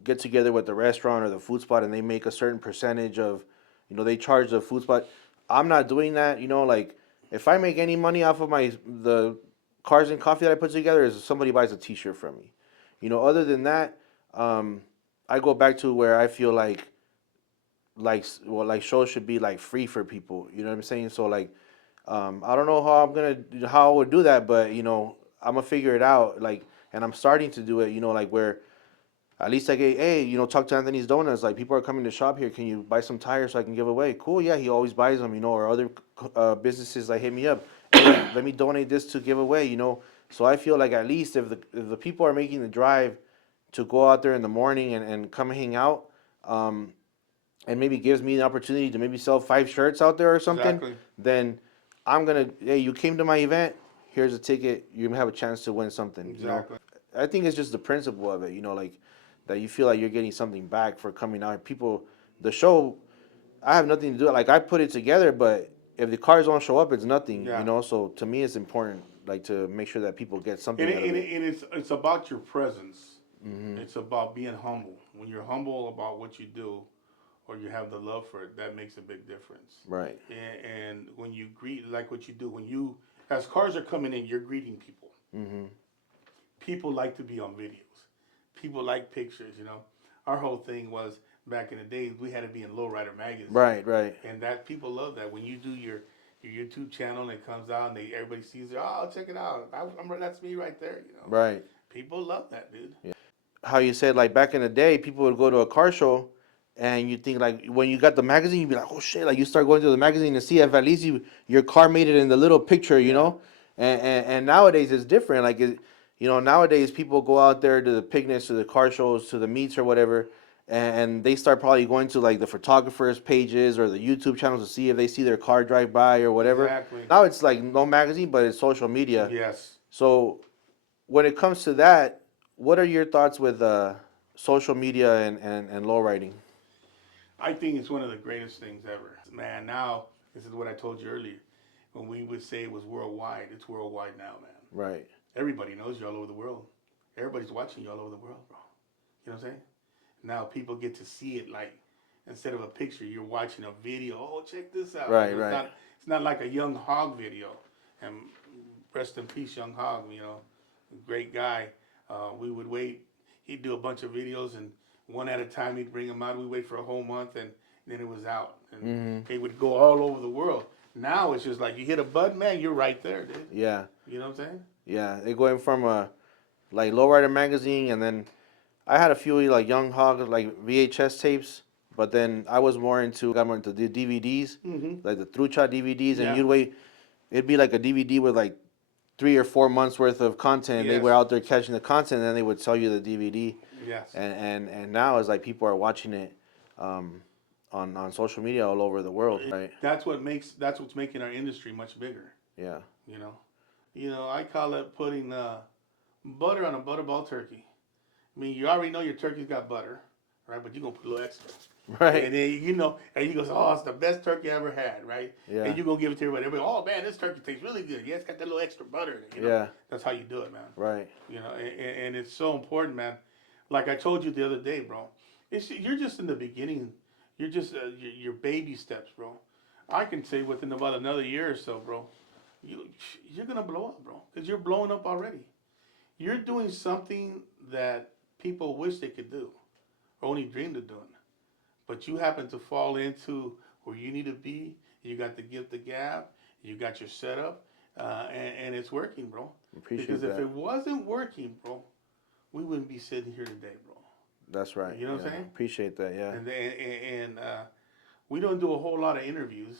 get together with the restaurant or the food spot, and they make a certain percentage of, they charge the food spot. I'm not doing that. Like if I make any money off of the cars and coffee that I put together, is somebody buys a T-shirt from me. Other than that, I go back to where I feel like shows should be like free for people. You know what I'm saying? So like, I don't know how I would do that, but I'm gonna figure it out. Like, and I'm starting to do it. Like where at least I get, hey, talk to Anthony's Donuts. Like people are coming to shop here. Can you buy some tires so I can give away? Cool, yeah. He always buys them. Or other businesses that hit me up. Hey, let me donate this to give away. So I feel like at least if the people are making the drive to go out there in the morning and come hang out, and maybe gives me the opportunity to maybe sell 5 shirts out there or something, Exactly. then I'm gonna, hey, you came to my event, here's a ticket, you're gonna have a chance to win something. Exactly. I think it's just the principle of it, like that you feel like you're getting something back for coming out. People, the show, I have nothing to do. Like I put it together, but if the cars don't show up, it's nothing. Yeah. So to me, it's important, like to make sure that people get something And, out of it. and it's about your presence. Mm-hmm. It's about being humble. When you're humble about what you do, or you have the love for it, that makes a big difference. Right. And when you greet, like what you do, as cars are coming in, you're greeting people. Mm-hmm. People like to be on videos. People like pictures, Our whole thing was, back in the days, we had to be in Lowrider magazine. Right. And that people love that. When you do your YouTube channel and it comes out and everybody sees it, oh, check it out. That's me right there, Right. People love that, dude. Yeah. How you said, like back in the day, people would go to a car show, and you think like when you got the magazine, you'd be like, oh shit! Like you start going to the magazine to see if at least your car made it in the little picture, And nowadays it's different. Like nowadays people go out there to the picnics, to the car shows, to the meets or whatever, and they start probably going to like the photographers' pages or the YouTube channels to see if they see their car drive by or whatever. Exactly. Now it's like no magazine, but it's social media. Yes. So when it comes to that, what are your thoughts with social media and low riding? I think it's one of the greatest things ever. Man, now, this is what I told you earlier. When we would say it was worldwide, it's worldwide now, man. Right. Everybody knows you all over the world. Everybody's watching you all over the world, bro. You know what I'm saying? Now people get to see it like instead of a picture, you're watching a video. Oh, check this out. You Right. know, Right. it's not like a Young Hog video. And rest in peace, Young Hog. You know, great guy. We would wait. He'd do a bunch of videos, and one at a time he'd bring them out. We'd wait for a whole month, and then it was out, and Mm-hmm. it would go all over the world. Now it's just like you hit a button, man, you're right there, dude. Yeah. You know what I'm saying? Yeah. They going from a like Lowrider magazine, and then I had a few like Young Hog like VHS tapes, but then I was more into got more into the DVDs, Mm-hmm. like the Trucha DVDs, and Yeah. you'd wait. It'd be like a DVD with like 3 or 4 months worth of content. They Yes. were out there catching the content, and then they would sell you the DVD. Yes. And now it's like people are watching it um, on social media all over the world, right? That's what's making our industry much bigger. Yeah. You know. I call it putting butter on a butterball turkey. I mean, you already know your turkey's got butter, right? But you're gonna put a little extra. Right. And then and you go, oh, it's the best turkey I ever had, right? Yeah. And you're gonna give it to everybody. Everybody, oh man, this turkey tastes really good. Yeah, it's got that little extra butter in it. Yeah. That's how you do it, man. Right. And it's so important, man. Like I told you the other day, bro. You're just in the beginning. You're just your baby steps, bro. I can say within about another year or so, bro, you're gonna blow up, bro, because you're blowing up already. You're doing something that people wish they could do, or only dreamed of doing. But you happen to fall into where you need to be. You got the gift, the gab. You got your setup, and it's working, bro. Appreciate Because if that. it wasn't working, bro, we wouldn't be sitting here today, bro. That's right. You know what Yeah. I'm saying? Appreciate that. Yeah. And we don't do a whole lot of interviews,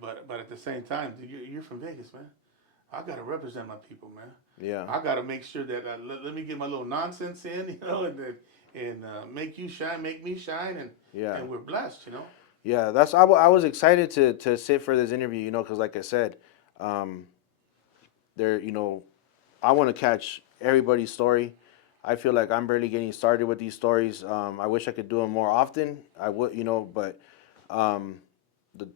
but at the same time, dude, you're from Vegas, man. I gotta represent my people, man. Yeah. I gotta make sure that let me get my little nonsense in, and make you shine, make me shine, Yeah. and we're blessed, Yeah. I was excited to sit for this interview, because like I said, um, there, I want to catch everybody's story. I feel like I'm barely getting started with these stories. I wish I could do them more often. I would, but um,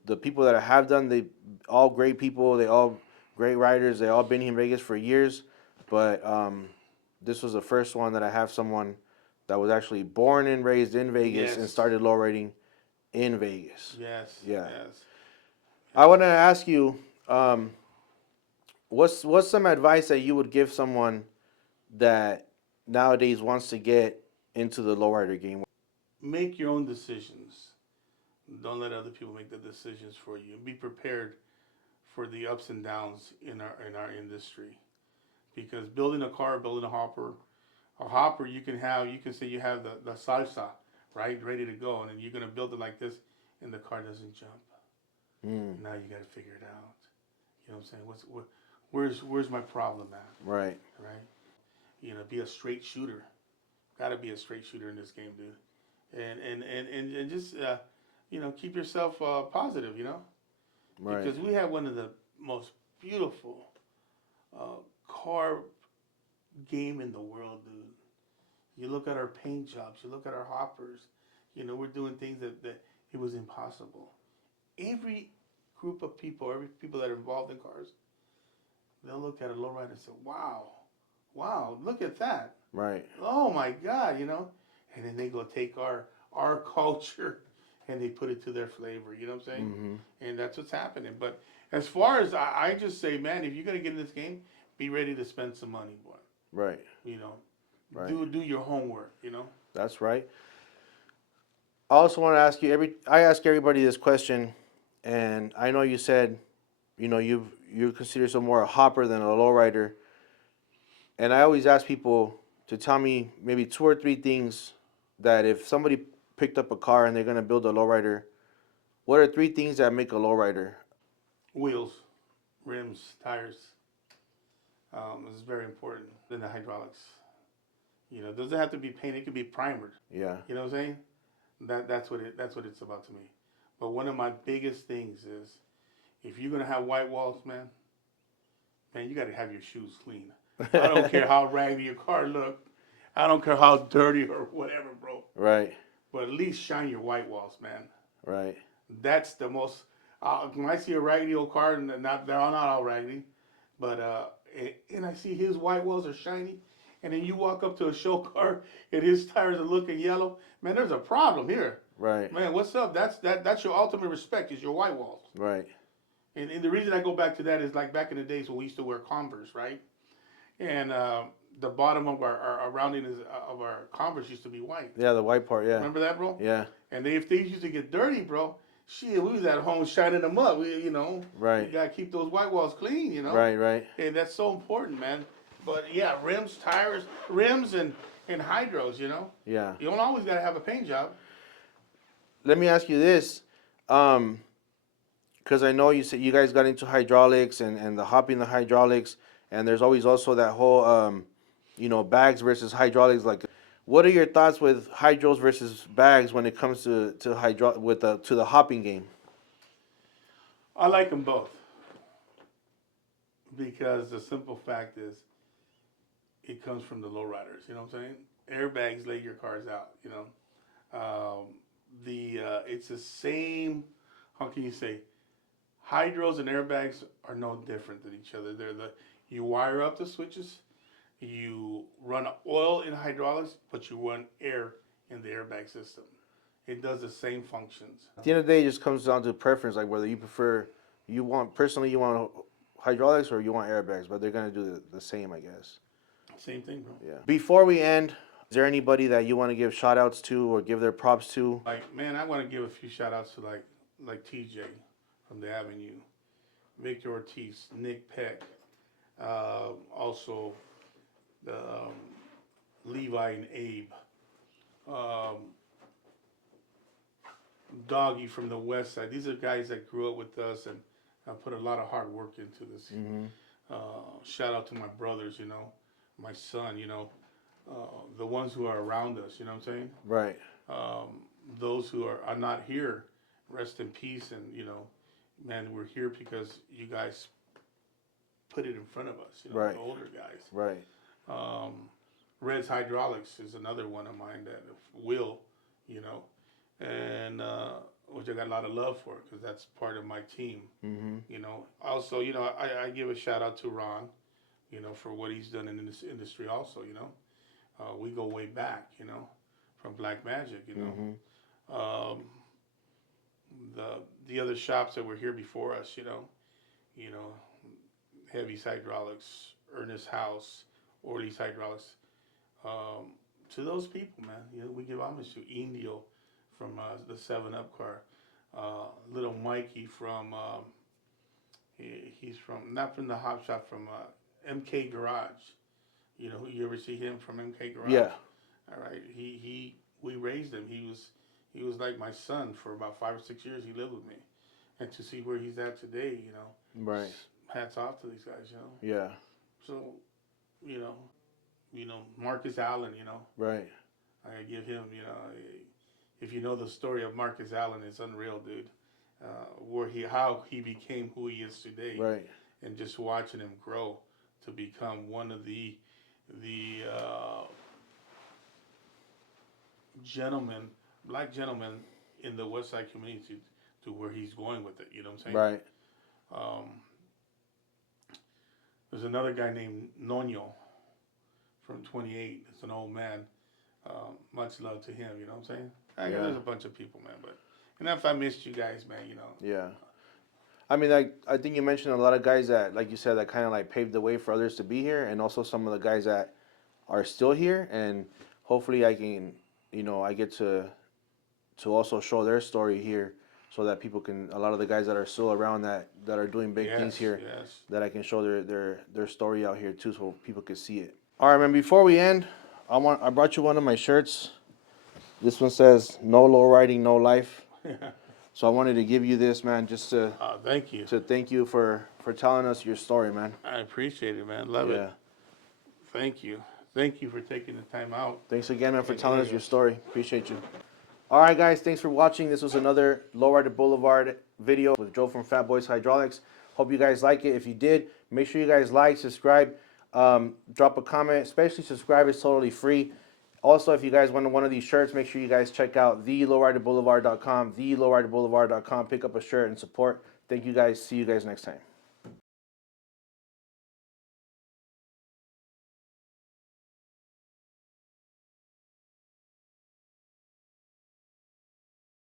the people that I have done, they all great people. They all great riders. They all been here in Vegas for years. But this was the first one that I have someone that was actually born and raised in Vegas and Yes. started low riding in Vegas. Yes. Yeah. Yes. I want to ask you, what's some advice that you would give someone that nowadays wants to get into the lowrider game? Make your own decisions. Don't let other people make the decisions for you. Be prepared for the ups and downs in our industry. Because building a car, building a hopper you can say you have the salsa, right, ready to go, and then you're gonna build it like this, and the car doesn't jump. Mm, Now you got to figure it out. You know what I'm saying? Where's my problem at? right. Right? Be a straight shooter. Got to be a straight shooter in this game, dude. And just keep yourself positive. Right. Because we have one of the most beautiful car game in the world, dude. You look at our paint jobs. You look at our hoppers. We're doing things that it was impossible. Every group of people, every people that are involved in cars, they'll look at a lowrider and say, "Wow, wow, look at that! Right. Oh my God!" And then they go take our culture and they put it to their flavor. You know what I'm saying? Mm-hmm. And that's what's happening. But as far as I just say, man, if you're gonna get in this game, be ready to spend some money, boy. Right. You know, Right. do your homework. That's right. I also want to ask you I ask everybody this question, and I know you said, you consider yourself more a hopper than a lowrider, and I always ask people to tell me maybe 2 or 3 things that if somebody picked up a car and they're gonna build a lowrider, what are 3 things that make a lowrider? Wheels, rims, tires. Is very important. Then the hydraulics. It doesn't have to be painted. It could be primered. Yeah. You know what I'm saying? That's what it's about to me. But one of my biggest things is if you're gonna have white walls, man, you gotta have your shoes clean. I don't care how raggedy your car look. I don't care how dirty or whatever, bro. Right. But at least shine your white walls, man. Right. That's the most. When I see a raggedy old car, and they're not all raggedy, but and I see his white walls are shiny, and then you walk up to a show car and his tires are looking yellow, man, there's a problem here. Right. Man, what's up? That's your ultimate respect is your white walls. Right. And the reason I go back to that is like back in the days when we used to wear Converse, right? And the bottom of our rounding of our Converse used to be white. Yeah, the white part. Yeah. Remember that, bro? Yeah. And if things used to get dirty, bro, shit, we was at home shining them up. We Right. you gotta keep those white walls clean. Right. Right. And that's so important, man. But yeah, rims, tires, rims, and hydros. Yeah. You don't always gotta have a paint job. Let me ask you this, because I know you said you guys got into hydraulics and the hopping the hydraulics, and there's always also that whole bags versus hydraulics. Like, what are your thoughts with hydros versus bags when it comes to the hopping game? I like them both because the simple fact is, it comes from the lowriders. You know what I'm saying? Airbags lay your cars out. Um, it's the same. How can you say? Hydros and airbags are no different than each other. You wire up the switches, you run oil in hydraulics, but you run air in the airbag system. It does the same functions. At the end of the day, it just comes down to preference, like whether you want hydraulics or you want airbags, but they're gonna do the same, I guess. Same thing, bro. Yeah. Before we end, is there anybody that you want to give shout outs to or give their props to? Like, man, I want to give a few shout outs to like TJ from the Avenue, Victor Ortiz, Nick Peck, also the Levi and Abe, Doggy from the West Side. These are guys that grew up with us and put a lot of hard work into this. Shout out to my brothers, my son, the ones who are around us, you know what I'm saying? Right. Those who are not here, rest in peace. And, man, we're here because you guys put it in front of us, right. The older guys. Right. Red's Hydraulics is another one of mine that Will, and which I got a lot of love for because that's part of my team. Also, I give a shout out to Ron, for what he's done in this industry also, we go way back, from Black Magic, the other shops that were here before us, Heavy's Hydraulics, Ernest House, Orly's Hydraulics, to those people, man, we give homage to Indio from the 7-Up car, little Mikey from, he's from, not from the Hop Shop, from MK Garage. You ever see him from MK Garage? Yeah. All right. We raised him. He was like my son for about 5 or 6 years. He lived with me, and to see where he's at today, Right. Hats off to these guys, Yeah. So, Marcus Allen, Right. I give him, if you know the story of Marcus Allen, it's unreal, dude. How he became who he is today, Right. and just watching him grow to become one of the black gentlemen in the West Side community to where he's going with it. You know what I'm saying? Right. There's another guy named Noño from 28. It's an old man. Much love to him. You know what I'm saying? Yeah. There's a bunch of people, man. But if I missed you guys, man, Yeah. I mean, I think you mentioned a lot of guys that, like you said, that kind of like paved the way for others to be here, and also some of the guys that are still here, and hopefully I can, I get to also show their story here, so that people can, a lot of the guys that are still around that are doing big things here, that I can show their story out here too, so people can see it. All right, man. Before we end, I brought you one of my shirts. This one says "No low riding, no life." So I wanted to give you this, man, just to thank you. to thank you for telling us your story, man. I appreciate it, man. Love it. Thank you. Thank you for taking the time out. Thanks again, man, for telling us your story. Appreciate you. All right, guys. Thanks for watching. This was another Lowrider Boulevard video with Joe from Fatboys Hydraulics. Hope you guys like it. If you did, make sure you guys like, subscribe, drop a comment. Especially subscribe. It's totally free. Also, if you guys want one of these shirts, make sure you guys check out thelowriderboulevard.com, thelowriderboulevard.com. Pick up a shirt and support. Thank you guys. See you guys next time.